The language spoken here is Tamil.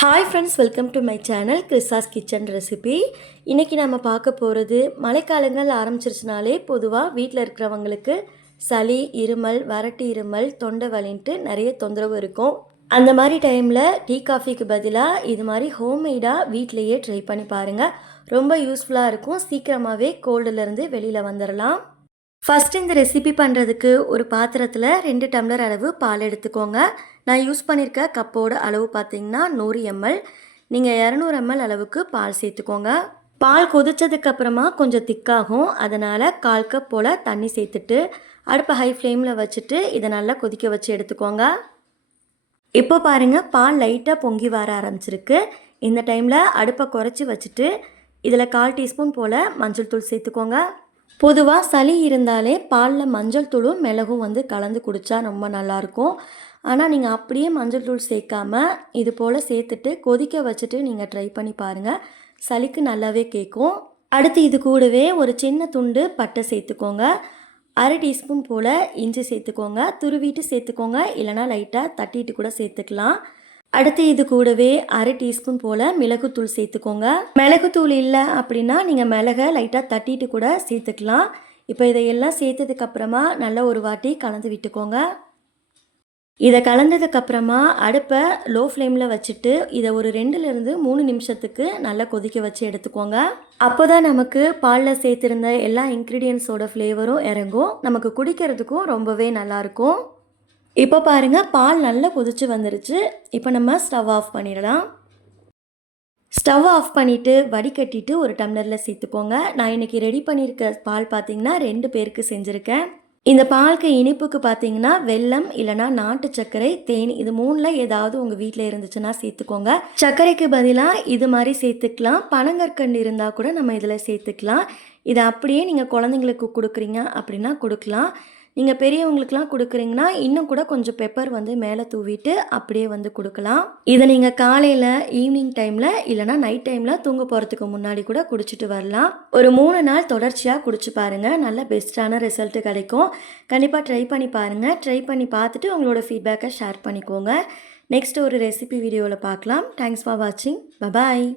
Hi friends welcome to my channel கிறிஸாஸ் kitchen recipe இன்றைக்கி நம்ம பார்க்க போகிறது மழைக்காலங்கள் ஆரம்பிச்சிருச்சுனாலே பொதுவாக வீட்டில் இருக்கிறவங்களுக்கு சளி இருமல் வறட்டு இருமல் தொண்டை வலின்ட்டு நிறைய தொந்தரவு இருக்கும். அந்த மாதிரி டைமில் டீ காஃபிக்கு பதிலாக இது மாதிரி ஹோம்மேடாக வீட்டிலையே ட்ரை பண்ணி பாருங்கள் ரொம்ப யூஸ்ஃபுல்லாக இருக்கும். சீக்கிரமாகவே கோல்டுலேருந்து வெளியில் வந்துடலாம் ஃபஸ்ட் இந்த ரெசிபி பண்ணுறதுக்கு ஒரு பாத்திரத்தில் ரெண்டு டம்ளர் அளவு பால் எடுத்துக்கோங்க. நான் யூஸ் பண்ணியிருக்க கப்போட அளவு பார்த்தீங்கன்னா நூறு எம்எல் நீங்கள் இரநூறு எம்எல் அளவுக்கு பால் சேர்த்துக்கோங்க. பால் கொதித்ததுக்கப்புறமா கொஞ்சம் திக்காகும். அதனால் கால் கப் போல் தண்ணி சேர்த்துட்டு அடுப்பை ஹை ஃப்ளேமில் வச்சுட்டு இதை நல்லா கொதிக்க வச்சு எடுத்துக்கோங்க. இப்போ பாருங்கள் பால் லைட்டாக பொங்கி வர ஆரம்பிச்சிருக்கு. இந்த டைமில் அடுப்பை குறைச்சி வச்சுட்டு இதில் கால் டீஸ்பூன் போல் மஞ்சள் தூள் சேர்த்துக்கோங்க. பொதுவாக சளி இருந்தாலே பாலில் மஞ்சள் தூளும் மிளகும் வந்து கலந்து குடித்தா ரொம்ப நல்லாயிருக்கும். ஆனால் நீங்கள் அப்படியே மஞ்சள் தூள் சேர்க்காம இது போல் சேர்த்துட்டு கொதிக்க வச்சுட்டு நீங்கள் ட்ரை பண்ணி பாருங்கள் சளிக்கு நல்லாவே கேட்கும். அடுத்து இது கூடவே ஒரு சின்ன துண்டு பட்டை சேர்த்துக்கோங்க. அரை டீஸ்பூன் போல் இஞ்சி சேர்த்துக்கோங்க. துருவிட்டு சேர்த்துக்கோங்க. இல்லைனா லைட்டாக தட்டிட்டு கூட சேர்த்துக்கலாம். அடுத்து இது கூடவே அரை டீஸ்பூன் போல் மிளகுத்தூள் சேர்த்துக்கோங்க. மிளகுத்தூள் இல்லை அப்படின்னா நீங்கள் மிளகை லைட்டாக தட்டிட்டு கூட சேர்த்துக்கலாம். இப்போ இதையெல்லாம் சேர்த்ததுக்கப்புறமா நல்லா ஒரு வாட்டி கலந்து விட்டுக்கோங்க. இதை கலந்ததுக்கப்புறமா அடுப்பை லோ ஃப்ளேமில் வச்சுட்டு இதை ஒரு ரெண்டுலேருந்து மூணு நிமிஷத்துக்கு நல்லா கொதிக்க வச்சு எடுத்துக்கோங்க. அப்போ தான் நமக்கு பாலில் சேர்த்துருந்த எல்லா இன்க்ரீடியன்ஸோட ஃப்ளேவரும் இறங்கும். நமக்கு குடிக்கிறதுக்கும் ரொம்பவே நல்லாயிருக்கும் இப்போ பாருங்கள் பால் நல்லா கொதிச்சு வந்துருச்சு. இப்போ நம்ம ஸ்டவ் ஆஃப் பண்ணிடலாம். ஸ்டவ் ஆஃப் பண்ணிவிட்டு வடிகட்டிட்டு ஒரு டம்ளரில் சேர்த்துக்கோங்க. நான் இன்றைக்கி ரெடி பண்ணியிருக்க பால் பார்த்தீங்கன்னா ரெண்டு பேருக்கு செஞ்சுருக்கேன். இந்த பாலுக்கு இனிப்புக்கு பார்த்தீங்கன்னா வெல்லம் இல்லைனா நாட்டு சர்க்கரை தேன் இது மூணில் ஏதாவது உங்கள் வீட்டில் இருந்துச்சுன்னா சேர்த்துக்கோங்க. சர்க்கரைக்கு பதிலாக இது மாதிரி சேர்த்துக்கலாம். பனங்கற்கண்டு இருந்தால் கூட நம்ம இதில் சேர்த்துக்கலாம். இதை அப்படியே நீங்கள் குழந்தைங்களுக்கு கொடுக்குறீங்க அப்படின்னா கொடுக்கலாம். நீங்கள் பெரியவங்களுக்குலாம் கொடுக்குறீங்கன்னா இன்னும் கூட கொஞ்சம் பெப்பர் வந்து மேலே தூவிட்டு அப்படியே வந்து கொடுக்கலாம். இதை நீங்கள் காலையில் ஈவினிங் டைமில் இல்லைனா நைட் டைமில் தூங்க போகிறதுக்கு முன்னாடி கூட குடிச்சிட்டு வரலாம். ஒரு மூணு நாள் தொடர்ச்சியாக குடிச்சு பாருங்கள் நல்ல பெஸ்ட்டான ரிசல்ட்டு கிடைக்கும். கண்டிப்பாக ட்ரை பண்ணி பாருங்கள் ட்ரை பண்ணி பார்த்துட்டு உங்களோட ஃபீட்பேக்கை ஷேர் பண்ணிக்கோங்க. நெக்ஸ்ட் ஒரு ரெசிபி வீடியோவில் பார்க்கலாம். தேங்க்ஸ் ஃபார் வாட்சிங் பபாய்